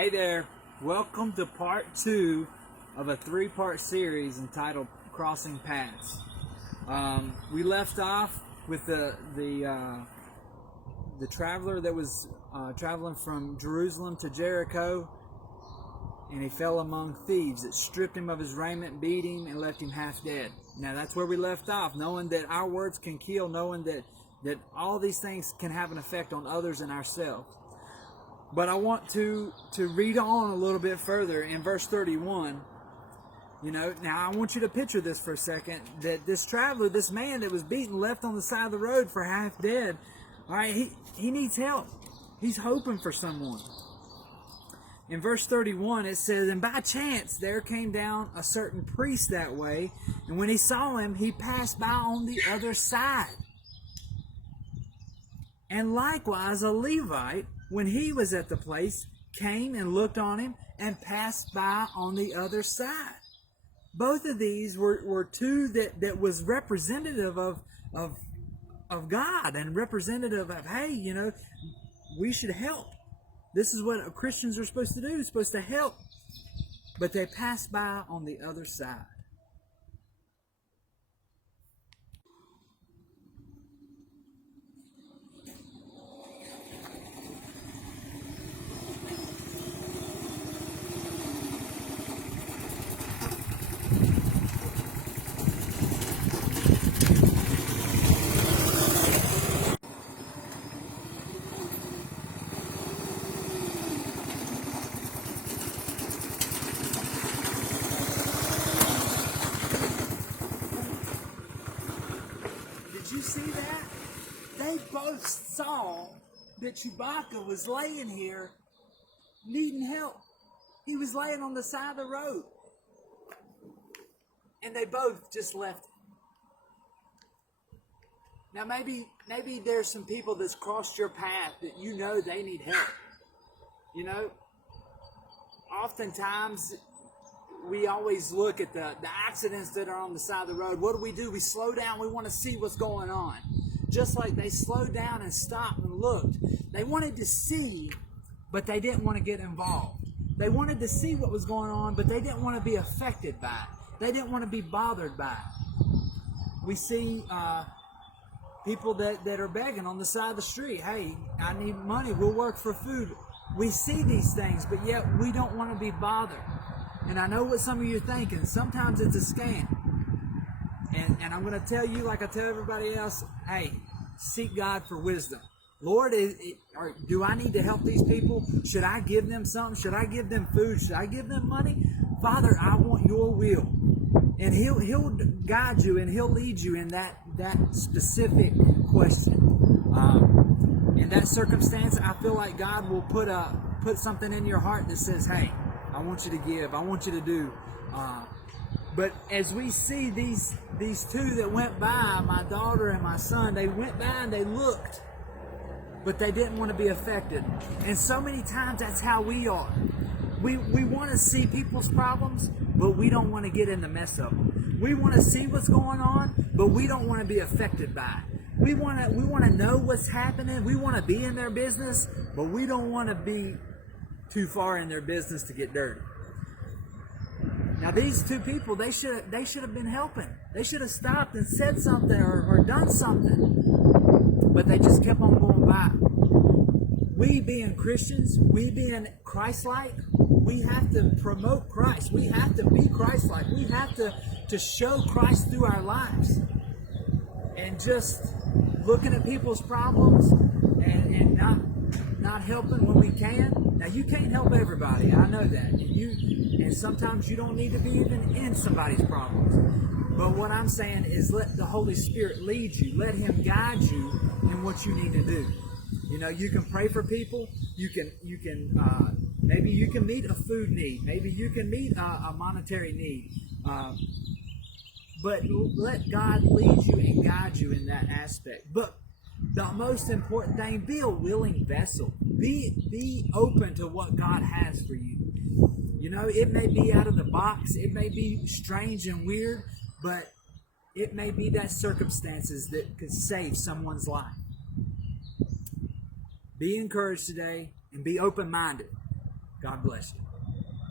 Hey there, welcome to part 2 of a 3-part series entitled Crossing Paths. We left off with the traveler that was traveling from Jerusalem to Jericho, and he fell among thieves that stripped him of his raiment, beat him, and left him half dead. Now that's where we left off, knowing that our words can kill, knowing that all these things can have an effect on others and ourselves. But I want to read on a little bit further in verse 31. Now I want you to picture this for a second, that this traveler, this man that was beaten, left on the side of the road for half dead, all right, he needs help. He's hoping for someone. In verse 31 it says, "And by chance there came down a certain priest that way, and when he saw him, he passed by on the other side. And likewise a Levite, when he was at the place, came and looked on him and passed by on the other side." Both of these were two that was representative of God and representative of, hey, we should help. This is what Christians are supposed to do. They're supposed to help. But they passed by on the other side. Did you see that? They both saw that Chewbacca was laying here needing help. He was laying on the side of the road. And they both just left him. Now maybe there's some people that's crossed your path that they need help. Oftentimes we always look at the accidents that are on the side of the road. What do? We slow down. We want to see what's going on. Just like they slowed down and stopped and looked. They wanted to see, but they didn't want to get involved. They wanted to see what was going on, but they didn't want to be affected by it. They didn't want to be bothered by it. We see people that are begging on the side of the street. Hey, I need money. We'll work for food. We see these things, but yet we don't want to be bothered. And I know what some of you are thinking. Sometimes it's a scam. And I'm going to tell you, like I tell everybody else, hey, seek God for wisdom. Lord, do I need to help these people? Should I give them something? Should I give them food? Should I give them money? Father, I want your will. And He'll guide you and He'll lead you in that specific question. In that circumstance, I feel like God will put something in your heart that says, hey, I want you to give. I want you to do. But as we see these two that went by, my daughter and my son, they went by and they looked, but they didn't want to be affected. And so many times that's how we are. We want to see people's problems, but we don't want to get in the mess of them. We want to see what's going on, but we don't want to be affected by it. We want to know what's happening. We want to be in their business, but we don't want to be too far in their business to get dirty. Now these two people, they should have been helping. They should have stopped and said something or done something. But they just kept on going by. We being Christians, we being Christ-like, we have to promote Christ. We have to be Christ-like. We have to show Christ through our lives. And just looking at people's problems and not helping when we can. Now you can't help everybody. I know that. And sometimes you don't need to be even in somebody's problems. But what I'm saying is let the Holy Spirit lead you. Let Him guide you in what you need to do. You can pray for people. You can maybe you can meet a food need. Maybe you can meet a monetary need. But let God lead you and guide you in that aspect. But the most important thing, be a willing vessel. Be open to what God has for you. It may be out of the box. It may be strange and weird, but it may be that circumstances that could save someone's life. Be encouraged today and be open-minded. God bless you.